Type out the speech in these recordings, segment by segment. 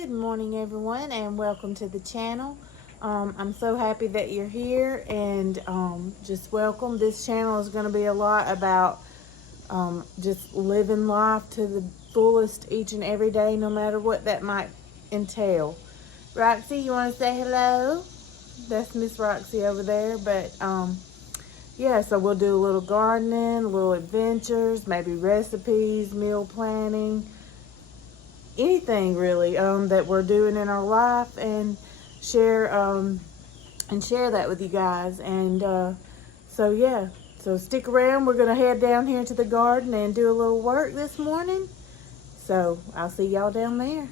Good morning, everyone, and welcome to the channel. I'm so happy that you're here, and just welcome. This channel is going to be a lot about just living life to the fullest each and every day, no matter what that might entail. Roxy, you want to say hello? That's Miss Roxy over there, but yeah, so we'll do a little gardening, a little adventures, maybe recipes, meal planning, anything really that we're doing in our life, and share that with you guys. And so yeah, so stick around. We're gonna head down here to the garden and do a little work this morning, so I'll see y'all down there.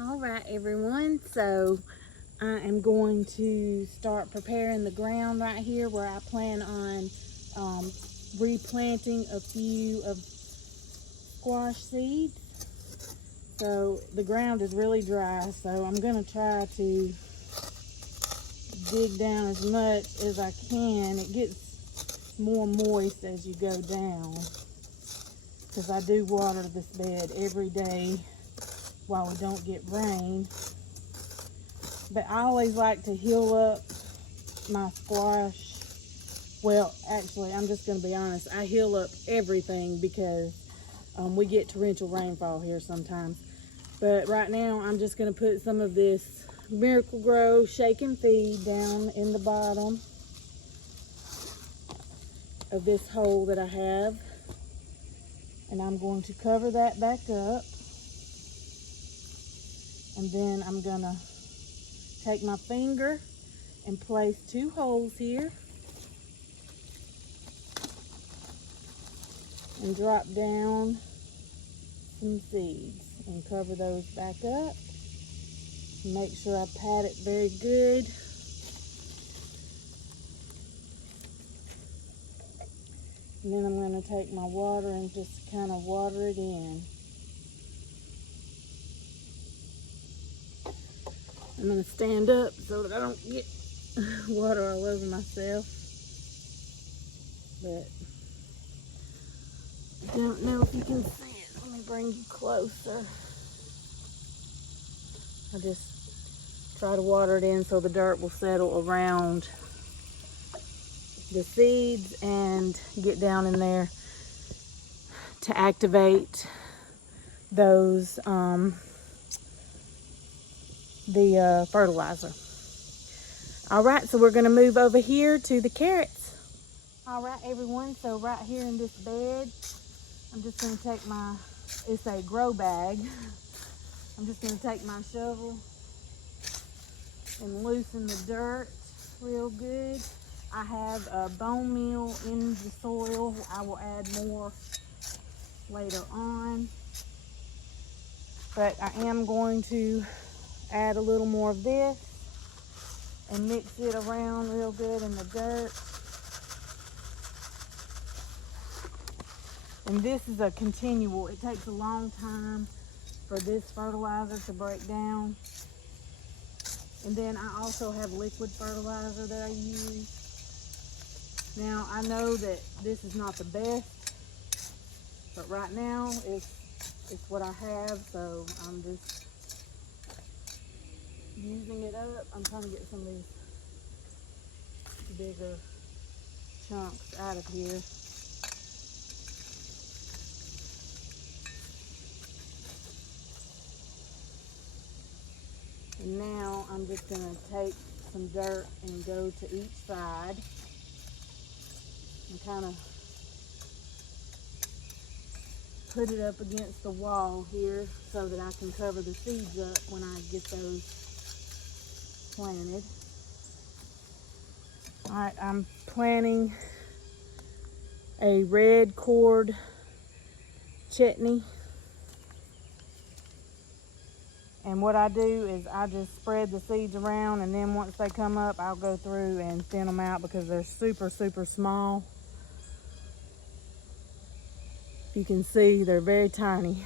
All right, everyone, so I am going to start preparing the ground right here where I plan on replanting a few of squash seeds. So the ground is really dry, so I'm going to try to dig down as much as I can. It gets more moist as you go down, because I do water this bed every day while we don't get rain. But I always like to heal up my squash. Well, actually, I'm just going to be honest. I heal up everything because we get torrential rainfall here sometimes. But right now, I'm just going to put some of this Miracle Grow Shake and Feed down in the bottom of this hole that I have. And I'm going to cover that back up. And then I'm going to take my finger and place 2 holes here and drop down some seeds and cover those back up. Make sure I pat it very good. And then I'm going to take my water and just kind of water it in. I'm going to stand up so that I don't get water all over myself. But I don't know if you can see it. Let me bring you closer. I just try to water it in so the dirt will settle around the seeds and get down in there to activate those the fertilizer. All right, so we're going to move over here to the carrots. All right, everyone, so right here in this bed, I'm just going to take it's a grow bag. I'm just going to take my shovel and loosen the dirt real good. I have bone meal in the soil. I will add more later on. But I am going to add a little more of this and mix it around real good in the dirt. And this is a continual. It takes a long time for this fertilizer to break down. And then I also have liquid fertilizer that I use. Now, I know that this is not the best, but right now it's what I have, so I'm just using it up. I'm trying to get some of these bigger chunks out of here. And now I'm just going to take some dirt and go to each side and kind of put it up against the wall here so that I can cover the seeds up when I get those planted. All right, I'm planting a red cord chutney. And what I do is I just spread the seeds around, and then once they come up, I'll go through and thin them out because they're super, super small. You can see they're very tiny.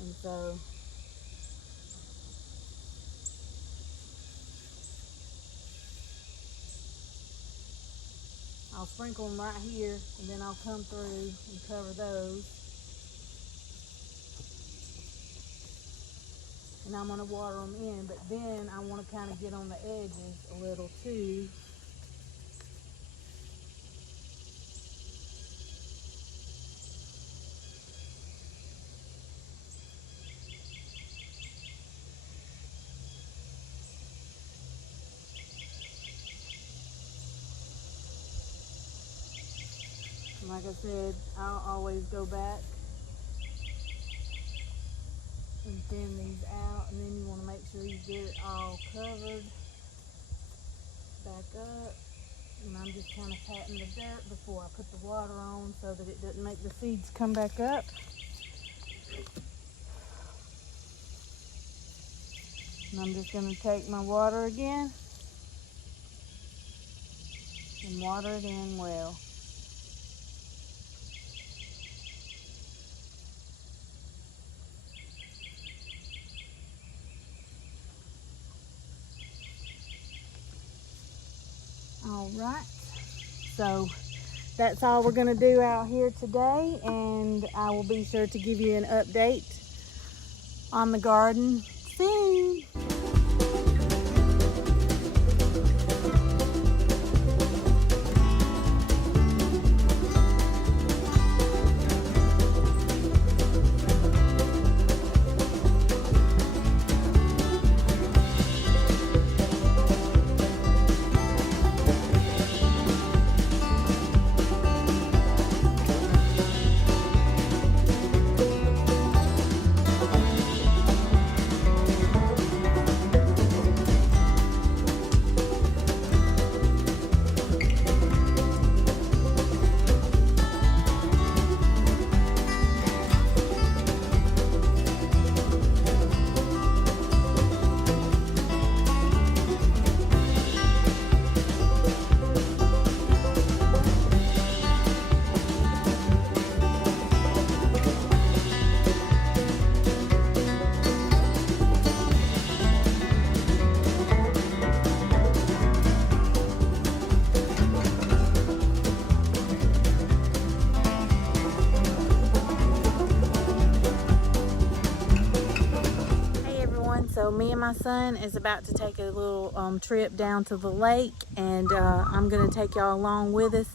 And so I'll sprinkle them right here, and then I'll come through and cover those. And I'm going to water them in, but then I want to kind of get on the edges a little too. Like I said, I'll always go back and thin these out, and then you want to make sure you get it all covered back up. And I'm just kind of patting the dirt before I put the water on so that it doesn't make the seeds come back up. And I'm just going to take my water again and water it in well. All right, so that's all we're going to do out here today, and I will be sure to give you an update on the garden soon. So me and my son is about to take a little trip down to the lake, and I'm going to take y'all along with us.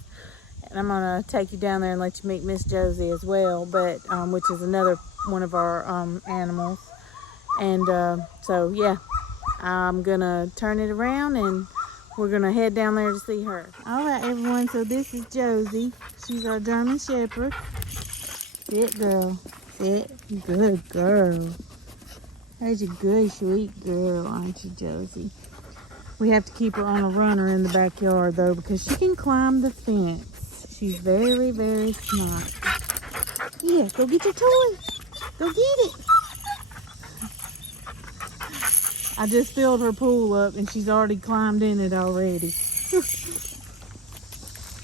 And I'm going to take you down there and let you meet Miss Josie as well, but which is another one of our animals. And so yeah, I'm going to turn it around and we're going to head down there to see her. All right, everyone, so this is Josie. She's our German Shepherd. Sit, girl. Sit. Good girl. There's a good, sweet girl, aren't you, Josie? We have to keep her on a runner in the backyard, though, because she can climb the fence. She's very, very smart. Yeah, go get your toy. Go get it. I just filled her pool up, and she's already climbed in it already.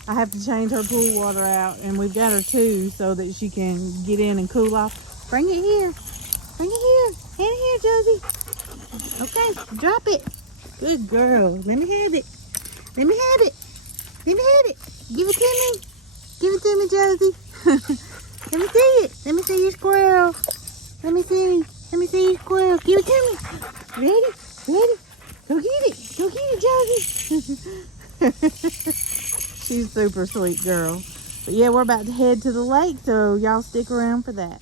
I have to change her pool water out, and we've got her too, so that she can get in and cool off. Bring it here. Bring it here. Hand it here, Josie. Okay, drop it. Good girl. Let me have it. Let me have it. Let me have it. Give it to me. Give it to me, Josie. Let me see it. Let me see your squirrel. Let me see. Let me see your squirrel. Give it to me. Ready? Ready? Go get it. Go get it, Josie. She's a super sweet girl. But yeah, we're about to head to the lake, so y'all stick around for that.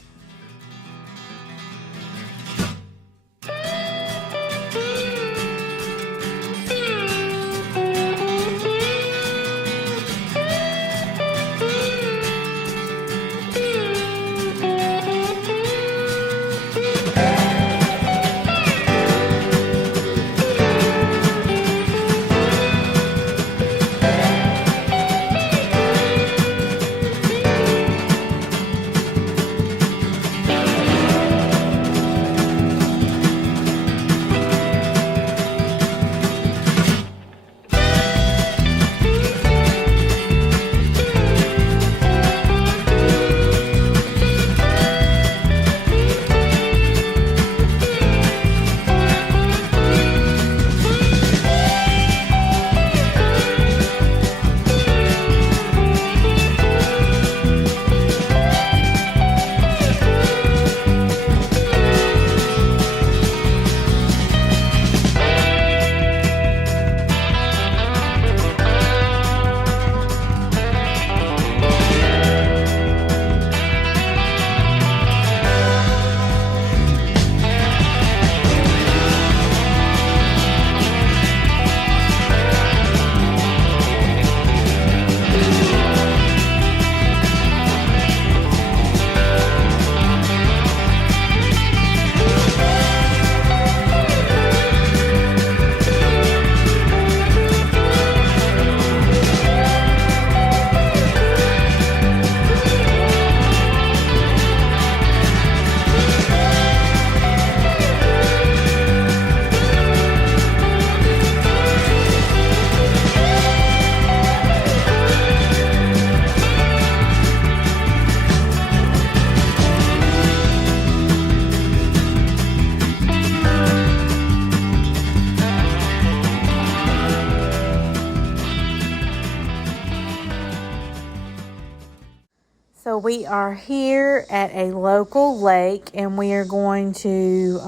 So we are here at a local lake, and we are going to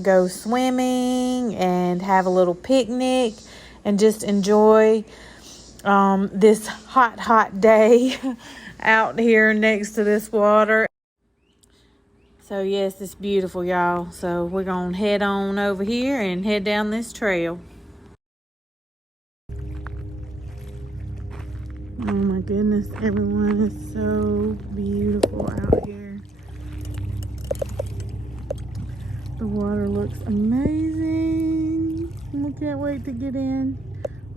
go swimming and have a little picnic and just enjoy this hot day out here next to this water. So yes, it's beautiful, y'all. So we're going to head on over here and head down this trail. Oh my goodness, everyone is so beautiful out here. The water looks amazing. We can't wait to get in.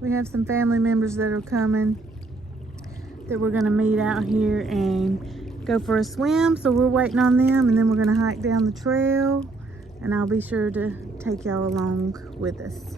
We have some family members that are coming that we're going to meet out here and go for a swim. So we're waiting on them, and then we're going to hike down the trail, and I'll be sure to take y'all along with us.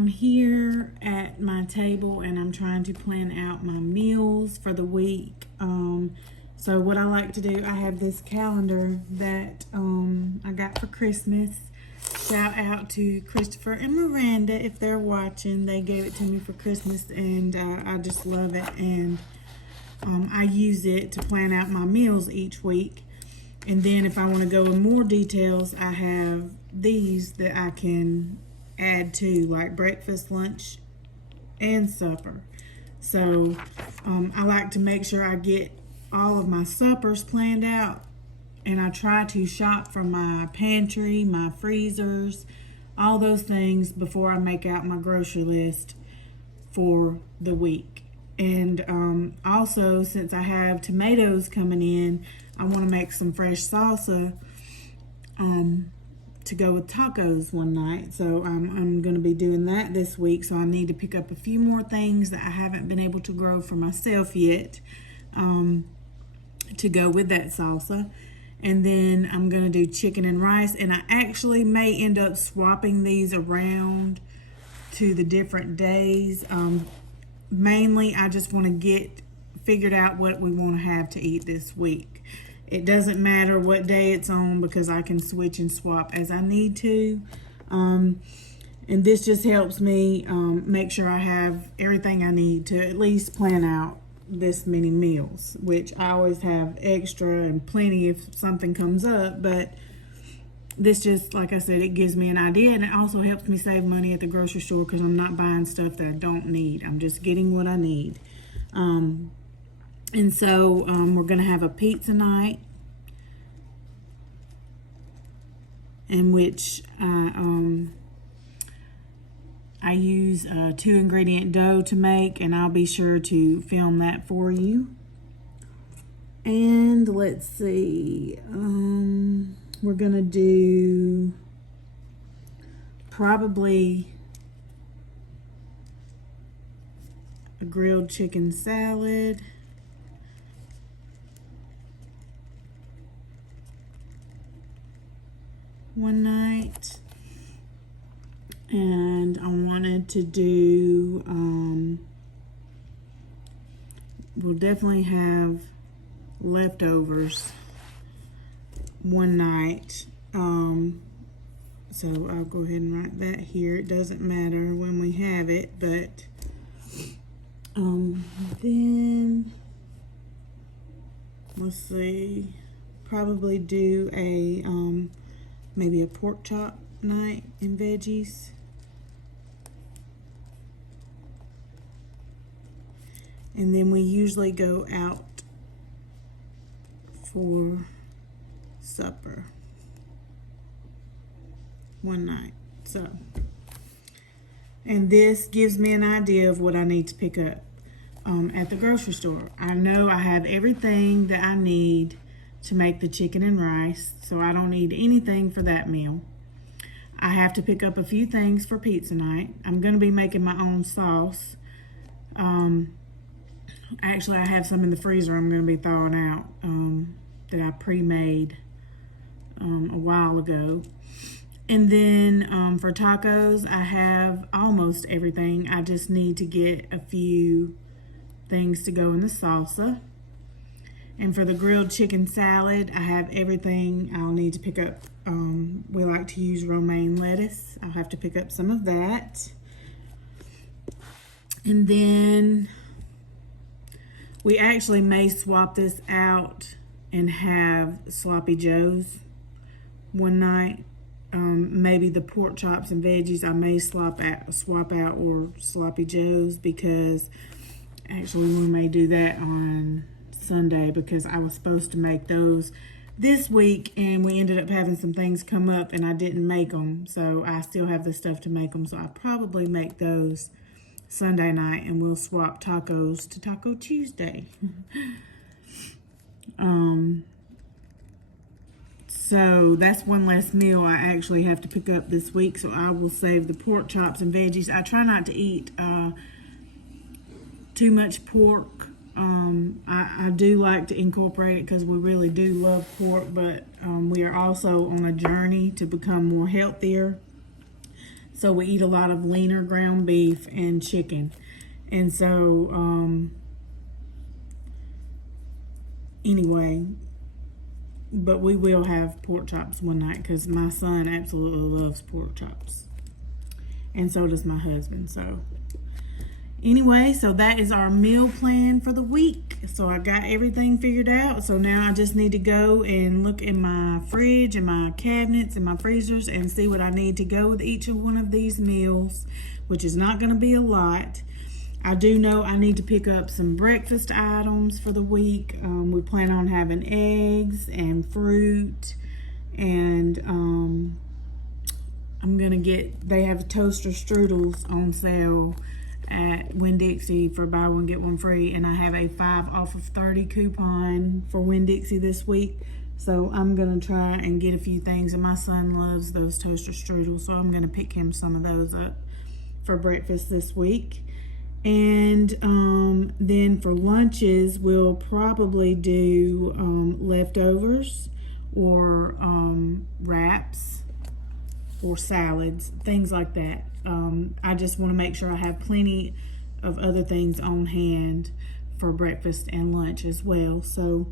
I'm here at my table and I'm trying to plan out my meals for the week. So what I like to do, I have this calendar that I got for Christmas. Shout out to Christopher and Miranda if they're watching. They gave it to me for Christmas and I just love it. And I use it to plan out my meals each week. And then if I want to go in more details, I have these that I can add to, like breakfast, lunch, and supper. So I like to make sure I get all of my suppers planned out, and I try to shop from my pantry, my freezers, all those things before I make out my grocery list for the week. And also, since I have tomatoes coming in, I want to make some fresh salsa to go with tacos one night. So I'm going to be doing that this week. So I need to pick up a few more things that I haven't been able to grow for myself yet to go with that salsa. And then I'm going to do chicken and rice. And I actually may end up swapping these around to the different days. Mainly, I just want to get figured out what we want to have to eat this week. It doesn't matter what day it's on because I can switch and swap as I need to. And this just helps me make sure I have everything I need to at least plan out this many meals, which I always have extra and plenty if something comes up. But this just, like I said, it gives me an idea, and it also helps me save money at the grocery store because I'm not buying stuff that I don't need. I'm just getting what I need. And so we're going to have a pizza night in which I use a 2-ingredient dough to make, and I'll be sure to film that for you. And let's see, we're going to do probably a grilled chicken salad. One night. And I wanted to do, we'll definitely have leftovers one night. So I'll go ahead and write that here. It doesn't matter when we have it, but then let's see, probably do a maybe a pork chop night and veggies. And then we usually go out for supper one night. So, and this gives me an idea of what I need to pick up at the grocery store. I know I have everything that I need to make the chicken and rice, so I don't need anything for that meal. I have to pick up a few things for pizza night. I'm going to be making my own sauce. Actually, I have some in the freezer I'm going to be thawing out that I pre-made a while ago. And then for tacos, I have almost everything. I just need to get a few things to go in the salsa. And for the grilled chicken salad, I have everything I'll need to pick up. We like to use romaine lettuce. I'll have to pick up some of that. And then we actually may swap this out and have sloppy joes one night. Maybe the pork chops and veggies I may swap out or sloppy joes, because actually we may do that on Sunday because I was supposed to make those this week and we ended up having some things come up and I didn't make them, so I still have the stuff to make them, so I'll probably make those Sunday night and we'll swap tacos to Taco Tuesday. So that's one less meal I actually have to pick up this week, so I will save the pork chops and veggies. I try not to eat too much pork. I do like to incorporate it because we really do love pork, but we are also on a journey to become more healthier. So we eat a lot of leaner ground beef and chicken. And so, anyway, but we will have pork chops one night because my son absolutely loves pork chops. And so does my husband. So anyway, so that is our meal plan for the week. So I got everything figured out. So now I just need to go and look in my fridge and my cabinets and my freezers and see what I need to go with each one of these meals, which is not going to be a lot. I do know I need to pick up some breakfast items for the week. We plan on having eggs and fruit, and I'm gonna they have toaster strudels on sale at Winn-Dixie for buy one get one free, and I have a 5 off of 30 coupon for Winn-Dixie this week. So I'm gonna try and get a few things, and my son loves those toaster strudels, so I'm gonna pick him some of those up for breakfast this week. And then for lunches, we'll probably do leftovers or wraps or salads, things like that. I just want to make sure I have plenty of other things on hand for breakfast and lunch as well. So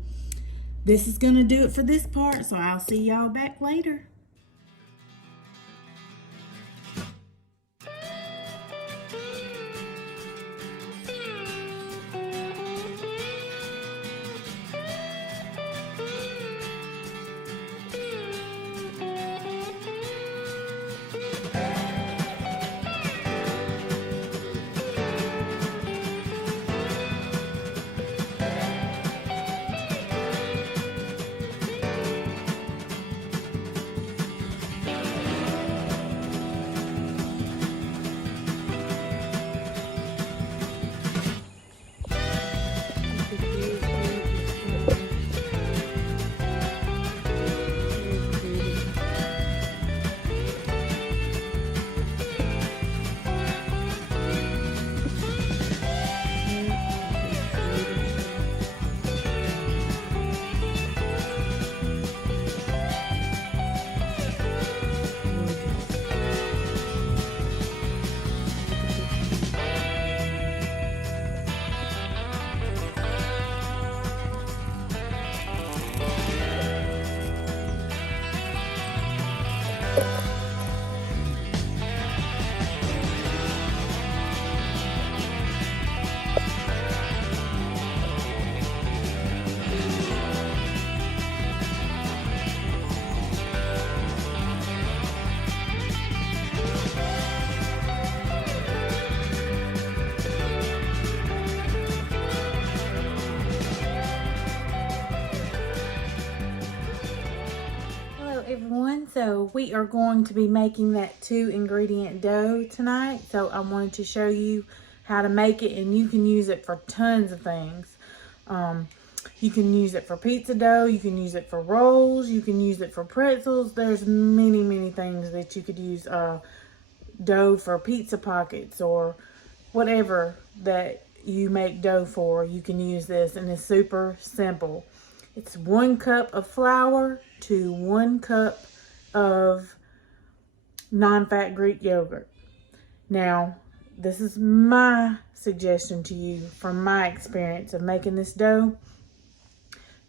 this is going to do it for this part. So I'll see y'all back later. Everyone, so we are going to be making that 2-ingredient dough tonight. So I wanted to show you how to make it, and you can use it for tons of things. You can use it for pizza dough, you can use it for rolls, you can use it for pretzels. There's many things that you could use dough for, pizza pockets or whatever that you make dough for. You can use this, and it's super simple. It's 1 cup of flour to 1 cup of non-fat Greek yogurt. Now, this is my suggestion to you from my experience of making this dough.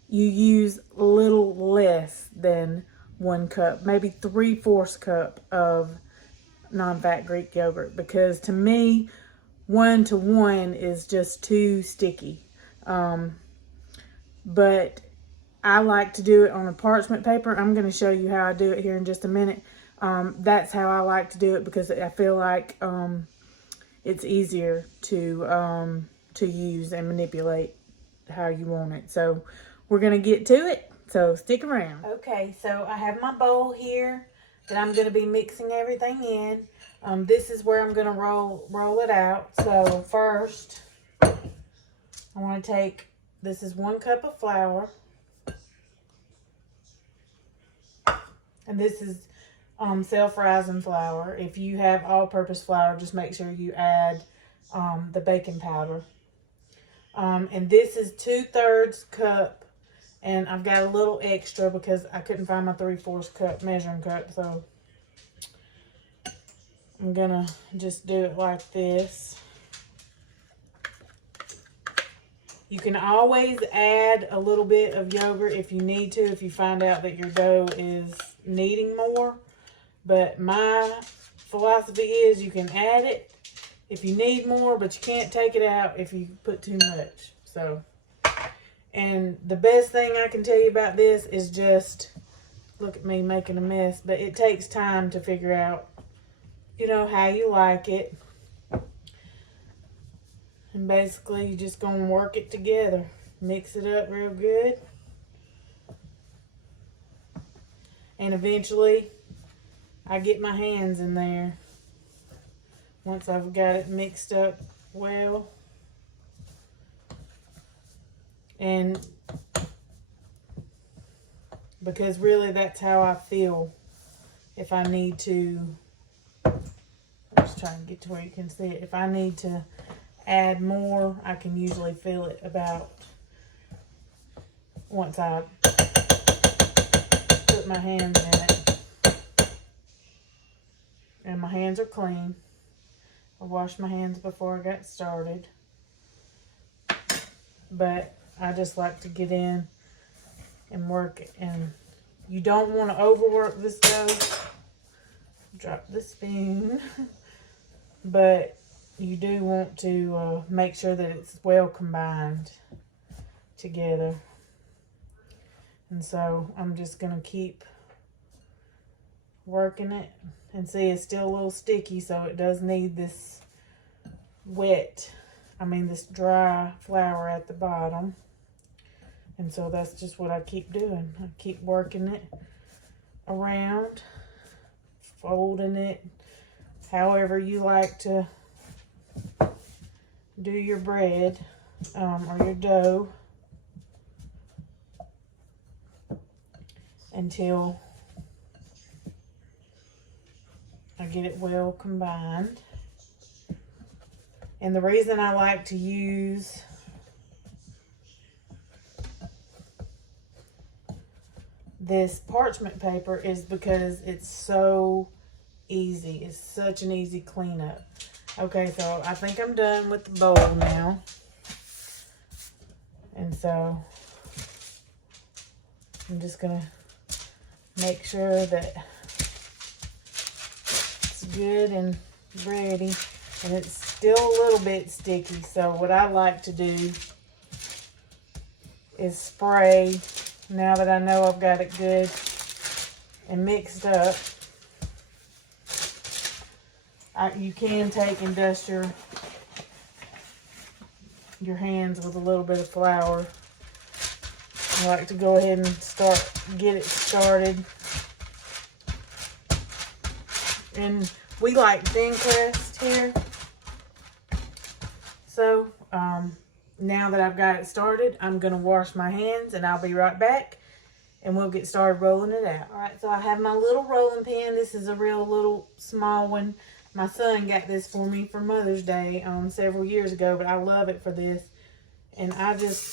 You use a little less than 1 cup, maybe 3/4 cup of non-fat Greek yogurt, because to me, 1 to 1 is just too sticky. But I like to do it on a parchment paper. I'm going to show you how I do it here in just a minute. That's how I like to do it because I feel like it's easier to use and manipulate how you want it. So we're going to get to it. So stick around. Okay, so I have my bowl here that I'm going to be mixing everything in. This is where I'm going to roll it out. So first, I want to take, this is 1 cup of flour. And this is self-rising flour. If you have all-purpose flour, just make sure you add the baking powder. And this is 2/3 cup. And I've got a little extra because I couldn't find my 3/4 cup measuring cup. So I'm gonna just do it like this. You can always add a little bit of yogurt if you need to, if you find out that your dough is needing more. But my philosophy is you can add it if you need more, but you can't take it out if you put too much. So, and the best thing I can tell you about this is just, look at me making a mess, but it takes time to figure out, you know, how you like it. And basically, you're just going to work it together. Mix it up real good. And eventually, I get my hands in there. Once I've got it mixed up well. And because really that's how I feel. If I need to, I'm just trying to get to where you can see it. If I need to add more, I can usually feel it about once I put my hands in it. And my hands are clean. I washed my hands before I got started. But I just like to get in and work it. And you don't want to overwork this dough. Drop the spoon. But you do want to make sure that it's well combined together. And so I'm just going to keep working it. And see, it's still a little sticky, so it does need this this dry flour at the bottom. And so that's just what I keep doing. I keep working it around, folding it, however you like to do your bread or your dough, until I get it well combined. And the reason I like to use this parchment paper is because it's so easy. It's such an easy cleanup. Okay, so I think I'm done with the bowl now. And so I'm just gonna make sure that it's good and ready. And it's still a little bit sticky. So what I like to do is spray, now that I know I've got it good and mixed up. You can take and dust your hands with a little bit of flour. I like to go ahead and get it started. And we like thin crust here. So, now that I've got it started, I'm going to wash my hands and I'll be right back and we'll get started rolling it out. Alright, so I have my little rolling pin. This is a real little small one. My son got this for me for Mother's Day several years ago, but I love it for this. And I just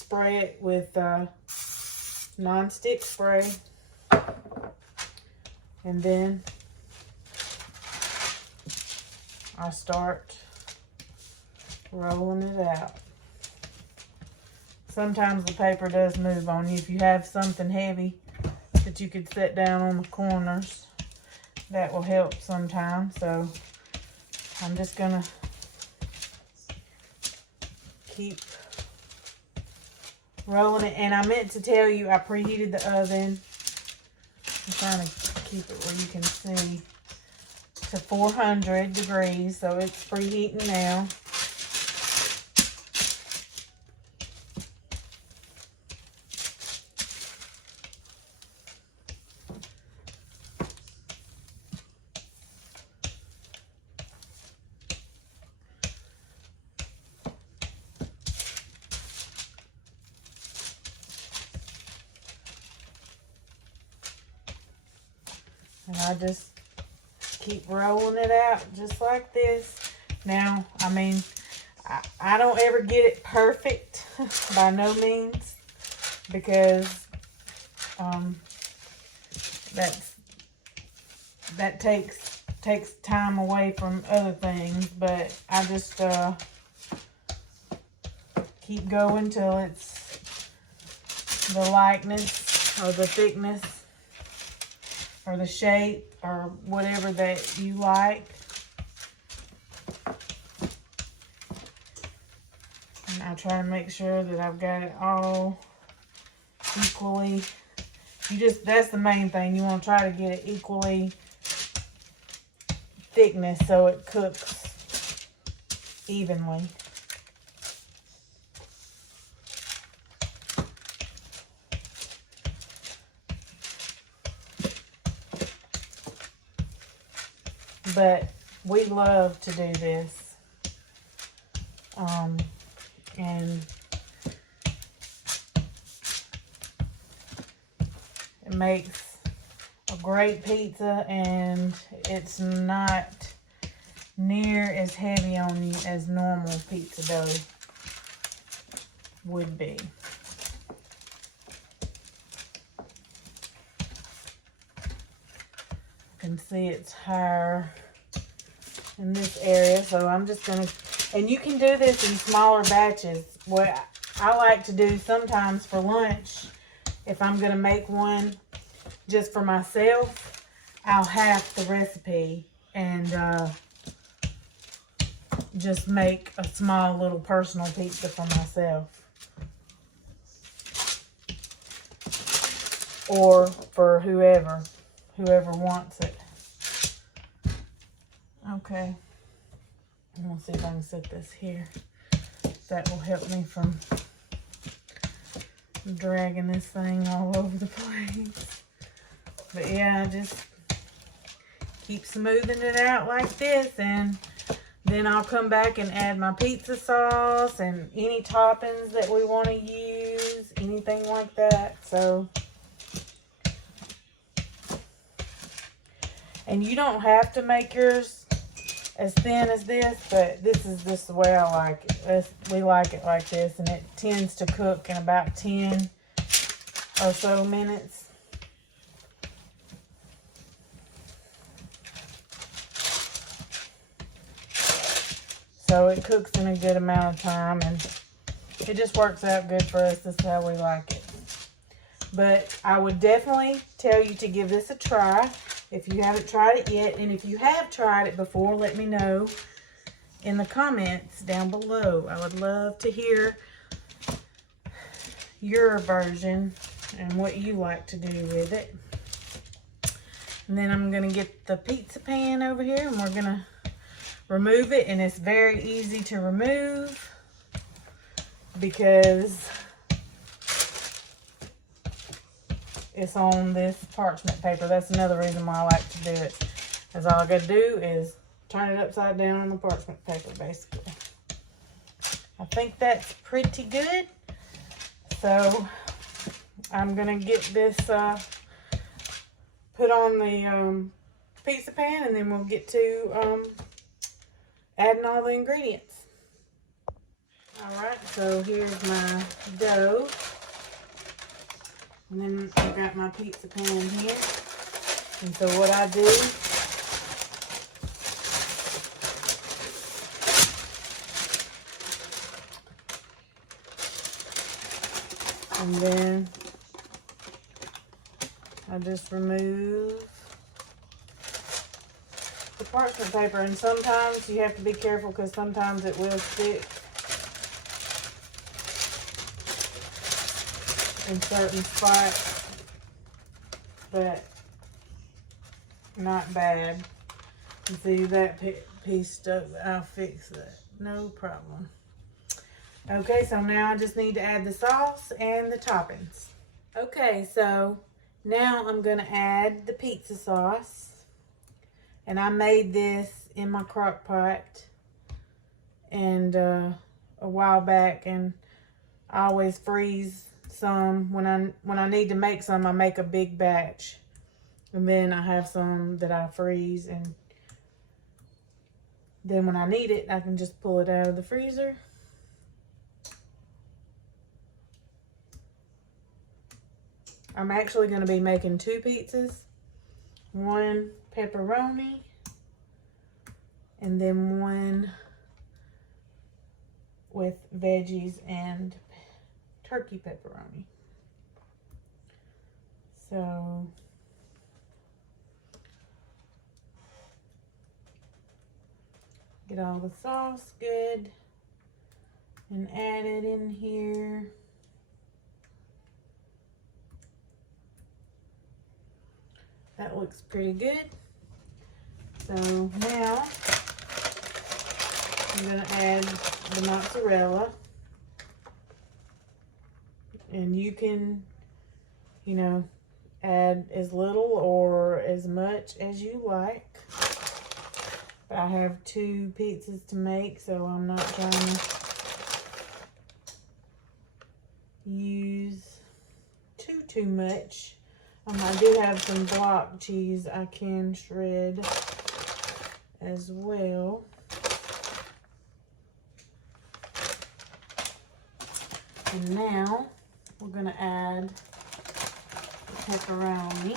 spray it with non-stick spray. And then I start rolling it out. Sometimes the paper does move on you. If you have something heavy that you could set down on the corners, that will help sometimes. So I'm just gonna keep rolling it. And I meant to tell you, I preheated the oven. I'm trying to keep it where you can see, to 400 degrees. So it's preheating now. And I just keep rolling it out just like this. Now, I mean, I don't ever get it perfect by no means, because that takes takes time away from other things, but I just keep going till it's the likeness or the thickness or the shape or whatever that you like. And I try to make sure that I've got it all equally. That's the main thing. You want to try to get it equally thickness so it cooks evenly. But we love to do this. And it makes a great pizza, and it's not near as heavy on you as normal pizza dough would be. You can see it's higher in this area, so I'm just gonna, and you can do this in smaller batches. What I like to do sometimes for lunch, if I'm gonna make one just for myself, I'll half the recipe and just make a small little personal pizza for myself. Or for whoever wants it. Okay. I'm gonna see if I can set this here. That will help me from dragging this thing all over the place. But yeah, just keep smoothing it out like this, and then I'll come back and add my pizza sauce and any toppings that we want to use, anything like that. So, and you don't have to make yours as thin as this, but this is just the way I like it. We like it like this, and it tends to cook in about 10 or so minutes. So it cooks in a good amount of time, and it just works out good for us. This is how we like it. But I would definitely tell you to give this a try if you haven't tried it yet. And if you have tried it before, let me know in the comments down below. I would love to hear your version and what you like to do with it. And then I'm going to get the pizza pan over here, and we're going to remove it. And it's very easy to remove because it's on this parchment paper. That's another reason why I like to do it. Because all I got to do is turn it upside down on the parchment paper, basically. I think that's pretty good. So I'm going to get this put on the pizza pan, and then we'll get to adding all the ingredients. Alright, so here's my dough. And then I've got my pizza pan here. And so what I do, and then I just remove the parchment paper. And sometimes you have to be careful because sometimes it will stick in certain spots, but not bad. You see that piece stuck, I'll fix that, no problem. Okay, so now I just need to add the sauce and the toppings. Okay, so now I'm gonna add the pizza sauce, and I made this in my crock pot and a while back, and I always freeze some. When I need to make some, I make a big batch, and then I have some that I freeze, and then when I need it, I can just pull it out of the freezer. I'm actually going to be making 2 pizzas, one pepperoni and then one with veggies and turkey pepperoni. So get all the sauce good and add it in here. That looks pretty good. So now I'm going to add the mozzarella. And you can, add as little or as much as you like. But I have 2 pizzas to make, so I'm not trying to use too much. I do have some block cheese I can shred as well. And now we're going to add pepperoni.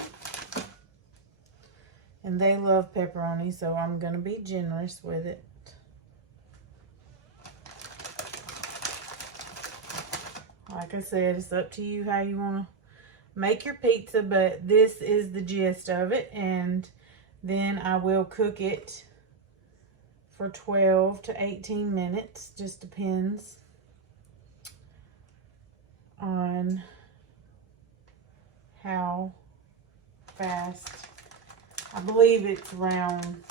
And they love pepperoni, so I'm going to be generous with it. Like I said, it's up to you how you want to make your pizza, but this is the gist of it. And then I will cook it for 12 to 18 minutes. Just depends on how fast. I believe it's around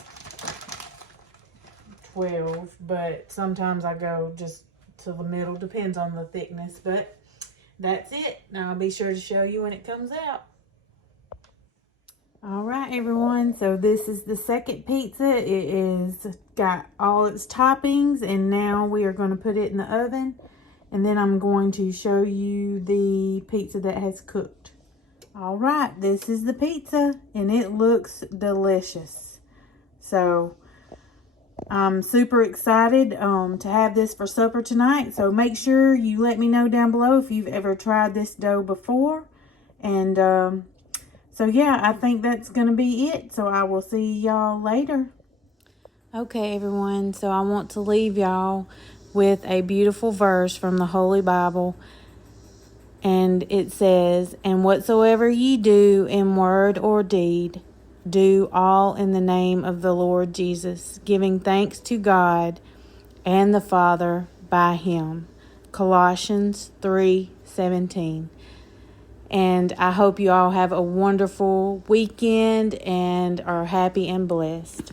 12, but sometimes I go just to the middle. Depends on the thickness, but that's it. Now I'll be sure to show you when it comes out. All right, everyone. So this is the second pizza. It is got all its toppings, and now we are going to put it in the oven. And then I'm going to show you the pizza that has cooked. All right, this is the pizza, and it looks delicious. So I'm super excited to have this for supper tonight. So make sure you let me know down below if you've ever tried this dough before. And so yeah, I think that's going to be it. So I will see y'all later. Okay, everyone. So I want to leave y'all with a beautiful verse from the Holy Bible. And it says, "And whatsoever ye do in word or deed, do all in the name of the Lord Jesus, giving thanks to God and the Father by him." Colossians 3:17. And I hope you all have a wonderful weekend and are happy and blessed.